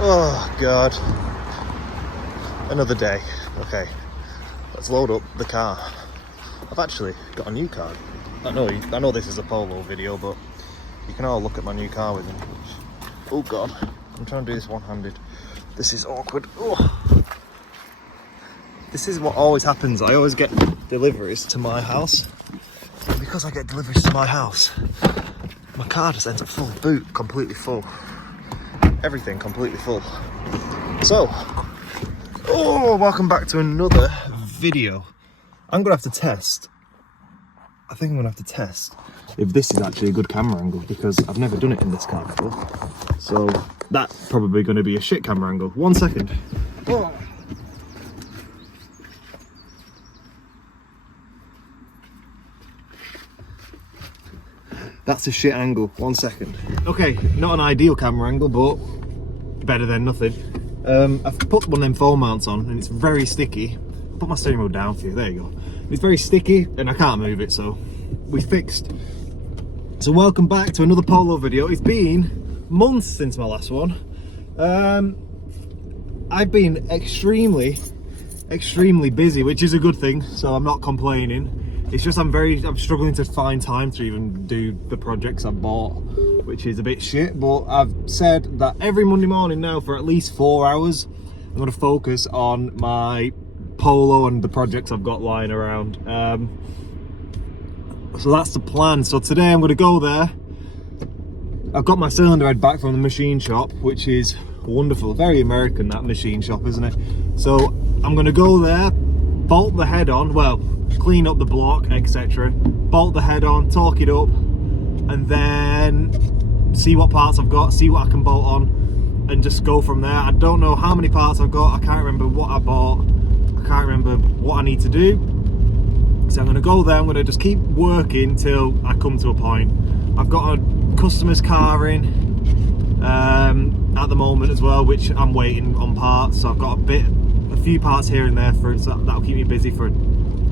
Oh God, another day. Okay, let's load up the car. I've actually got a new car. I know this is a Polo video, but you can all look at my new car with me. Oh God, I'm trying to do this one-handed. This is awkward. Oh. This is what always happens. I always get deliveries to my house. And because I get deliveries to my house, my car just ends up full. Boot completely full. Everything completely full. So, welcome back to another video. I'm gonna have to test. I think I'm gonna have to test if this is actually a good camera angle, because I've never done it in this car before. So that's probably gonna be a shit camera angle. 1 second. Oh. That's a shit angle. 1 second. Okay, not an ideal camera angle, but better than nothing. I've put one of them foam mounts on and it's very sticky. I'll put my steering wheel down for you, there you go. It's very sticky and I can't move it, so we fixed. So welcome back to another Polo video. It's been months since my last one. I've been extremely busy, which is a good thing, so I'm not complaining. It's just I'm struggling to find time to even do the projects I've bought, which is a bit shit, but I've said that every Monday morning now for at least 4 hours, I'm going to focus on my Polo and the projects I've got lying around. So that's the plan. So today I'm going to go there. I've got my cylinder head back from the machine shop, which is wonderful. Very American, that machine shop, isn't it? So I'm going to go there, bolt the head on, well, clean up the block, etc. Bolt the head on, torque it up, and then see what parts I've got, see what I can bolt on, and just go from there. I don't know how many parts I've got. I can't remember what I bought. I can't remember what I need to do. So I'm going to go there. I'm going to just keep working till I come to a point. I've got a customer's car in at the moment as well, which I'm waiting on parts. So I've got a few parts here and there for it, so that'll keep me busy for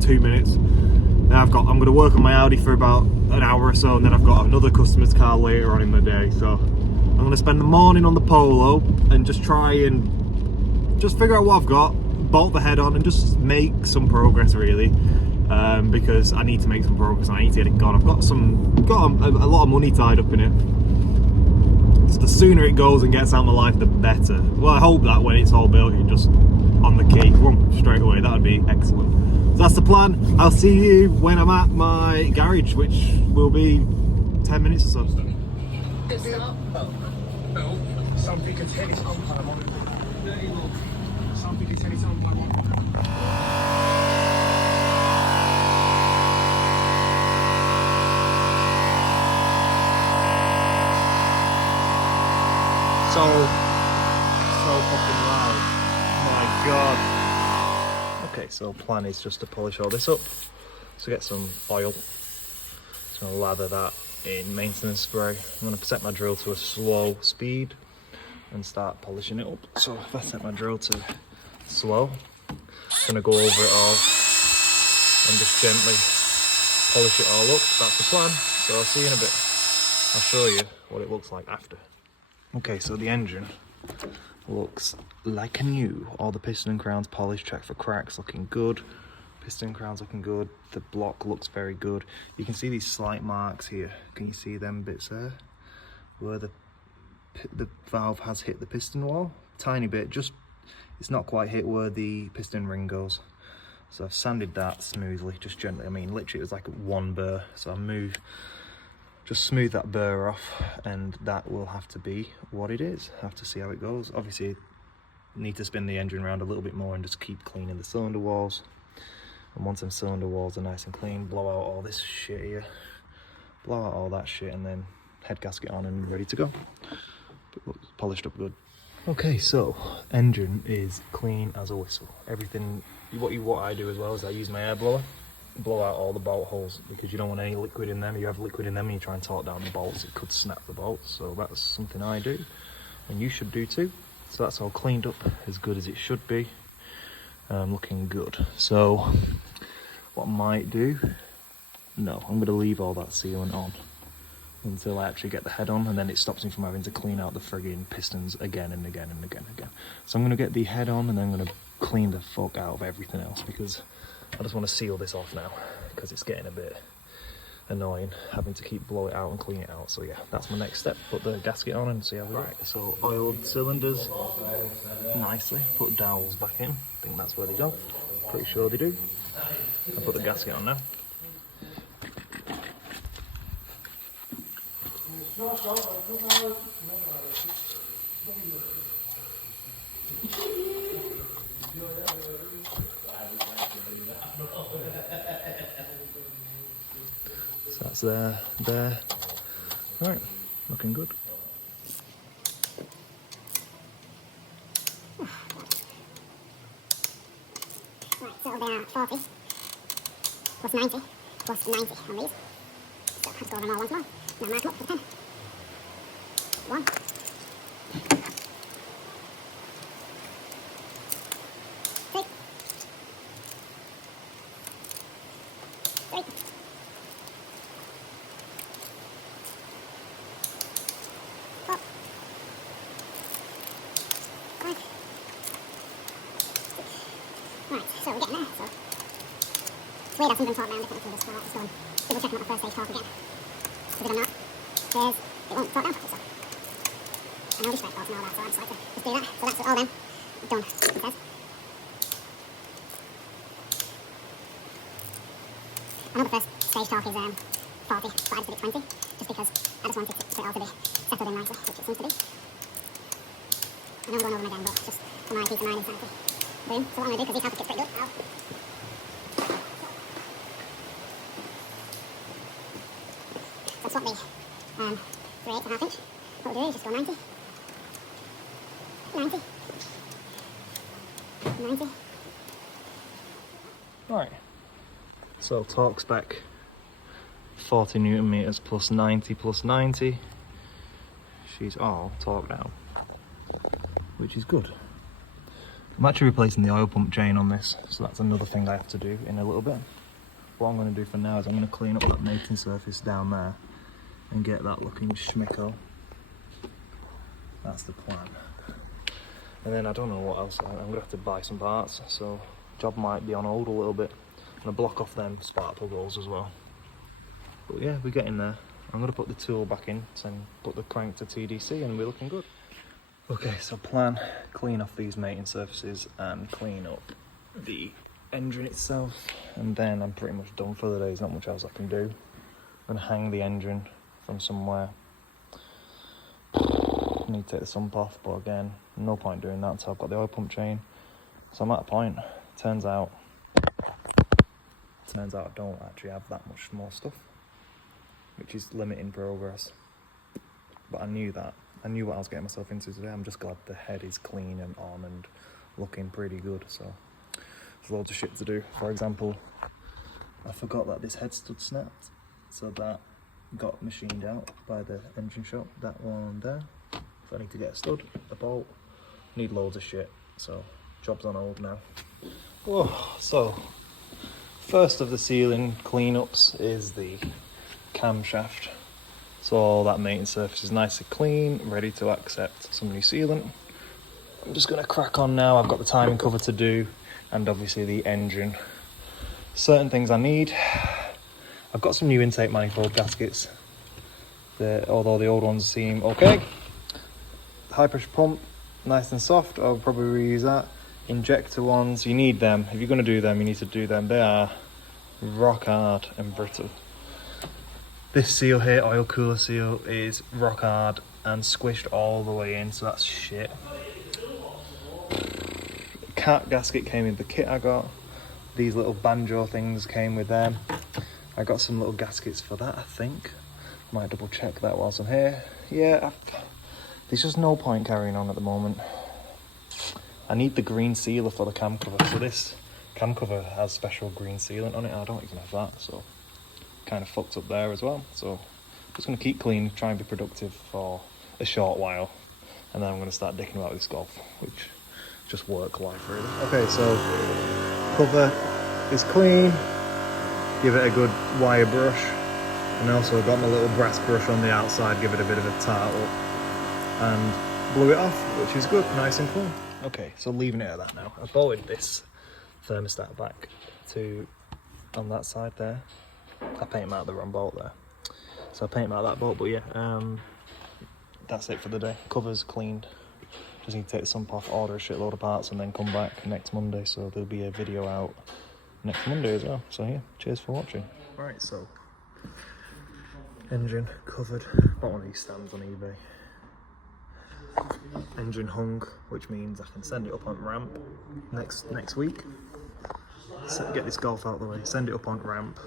2 minutes. Then I'm going to work on my Audi for about an hour or so, and then I've got another customer's car later on in the day. So I'm going to spend the morning on the Polo and just try and just figure out what I've got, bolt the head on, and just make some progress really. Because I need to make some progress and I need to get it gone. I've got a lot of money tied up in it. So the sooner it goes and gets out of my life, the better. Well, I hope that when it's all built, you're just on the key, straight away. That would be excellent. So that's the plan. I'll see you when I'm at my garage, which will be 10 minutes or so. Something can tell it's on. Something can tell it's on. So fucking loud. My God. Okay, so plan is just to polish all this up. So get some oil. Just gonna lather that in maintenance spray. I'm gonna set my drill to a slow speed and start polishing it up. So if I set my drill to slow, I'm gonna go over it all and just gently polish it all up. That's the plan. So I'll see you in a bit. I'll show you what it looks like after. Okay, so the engine looks like new. All the piston crowns polished, check for cracks, looking good. Piston crowns looking good. The block looks very good. You can see these slight marks here. Can you see them bits there? Where the valve has hit the piston wall. Tiny bit, just, it's not quite hit where the piston ring goes. So I've sanded that smoothly, just gently. I mean, literally it was like one burr. So I just smooth that burr off, and that will have to be what it is. Have to see how it goes. Obviously need to spin the engine around a little bit more and just keep cleaning the cylinder walls. And once them cylinder walls are nice and clean, blow out all this shit here, blow out all that shit, and then head gasket on and ready to go. But looks polished up good. Okay, so engine is clean as a whistle. Everything, what I do as well is I use my air blower, blow out all the bolt holes, because you don't want any liquid in them. You have liquid in them and you try and torque down the bolts, it could snap the bolts. So that's something I do, and you should do too. So that's all cleaned up as good as it should be. Looking good. So what I might do, no, I'm going to leave all that sealant on. until I actually get the head on, and then it stops me from having to clean out the frigging pistons again and again and again and again. So I'm going to get the head on, and then I'm going to clean the fuck out of everything else, because I just want to seal this off now, because it's getting a bit annoying having to keep blow it out and clean it out. So yeah, that's my next step. Put the gasket on and see how we go. Right, so oiled cylinders nicely, put dowels back in. I think that's where they go. Pretty sure they do. I'll put the gasket on now. So that's there. Right, looking good. Right, so they are 40 plus 90 plus 90 on these. So let's go over them all once more. Now mark them up for 10. 1. 2. 3. 4. 5. 6. Right, so we're getting there. So weird how something torque down differently from the start. Let's go and double check them at the first stage torque again. So if I'm not, there's, it won't torque down properly, so I know this straight force and all that, so I just like to just do that. So that's all them done, it says. I know the first stage torque is 40, but I just did it 20, just because I just wanted it all to be settled in nicely, which it seems to be. I know I'm going over them again, but just for my peace of mind and sanity. Boom. So what I'm going to do, because these half kit's pretty good, So swap the 3/8 inch. What we'll do is just go 90. 90. 90. Right. So torque spec 40 Newton meters plus 90 plus 90. She's all torqued out, which is good. I'm actually replacing the oil pump chain on this, so that's another thing I have to do in a little bit. What I'm going to do for now is I'm going to clean up that mating surface down there and get that looking schmicko. That's the plan. And then I don't know what else, I'm going to have to buy some parts, so job might be on hold a little bit. I'm going to block off them spark plug holes as well. But yeah, we're getting there. I'm going to put the tool back in and put the crank to TDC, and we're looking good. Okay, so plan, clean off these mating surfaces and clean up the engine itself, and then I'm pretty much done for the day. There's not much else I can do. I'm going to hang the engine from somewhere. I need to take the sump off, but again, no point doing that until I've got the oil pump chain. So I'm at a point. Turns out I don't actually have that much more stuff, which is limiting progress. But I knew that. I knew what I was getting myself into today. I'm just glad the head is clean and on and looking pretty good. So there's loads of shit to do. For example, I forgot that this head stud snapped, so that got machined out by the engine shop. That one there. So I need to get a stud, a bolt, need loads of shit. So job's on hold now. Oh, so first of the sealing cleanups is the camshaft. So all that mating surface is nice and clean, ready to accept some new sealant. I'm just going to crack on now. I've got the timing cover to do, and obviously the engine. Certain things I need. I've got some new intake manifold gaskets, although the old ones seem okay. High pressure pump, nice and soft. I'll probably reuse that. Injector ones, you need them. If you're going to do them, you need to do them. They are rock hard and brittle. This seal here, oil cooler seal, is rock hard and squished all the way in, so that's shit. Cat gasket came in the kit I got. These little banjo things came with them. I got some little gaskets for that, I think. Might double check that whilst I'm here. Yeah, there's just no point carrying on at the moment. I need the green sealer for the cam cover. So this cam cover has special green sealant on it. I don't even have that, so kind of fucked up there as well. So just going to keep clean, try and be productive for a short while, and then I'm going to start dicking about this golf, which just work life really. Okay, so cover is clean. Give it a good wire brush. And I also got my little brass brush on the outside, give it a bit of a tart up, and blew it off, which is good, nice and clean. Okay, so leaving it at that now. I've bolted this thermostat back to on that side there. I painted out the wrong bolt there, so I painted out that bolt. But yeah, that's it for the day. Covers cleaned. Just need to take the sump off, order a shitload of parts, and then come back next Monday. So there'll be a video out next Monday as well. So yeah, cheers for watching. Right, so engine covered. Bought one of these stands on eBay. Engine hung, which means I can send it up on ramp next week. So get this Golf out of the way, send it up on ramp,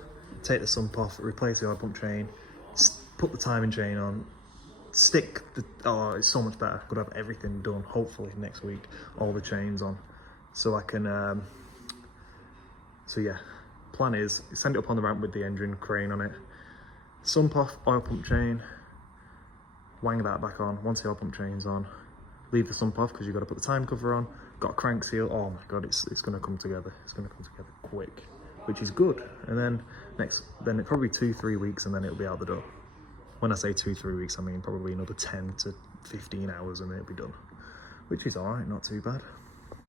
take the sump off, replace the oil pump chain, put the timing chain on, stick the, oh, it's so much better. Could have everything done hopefully next week, all the chains on, so I can so yeah, plan is send it up on the ramp with the engine crane on it, sump off oil pump chain, wang that back on. Once the oil pump chain's on, leave the sump off because you've got to put the time cover on, got a crank seal. Oh my god, it's going to come together. It's going to come together quick, which is good. And then then it probably 2-3 weeks, and then it'll be out the door. When I say 2-3 weeks, I mean probably another 10 to 15 hours and it'll be done, which is all right, not too bad.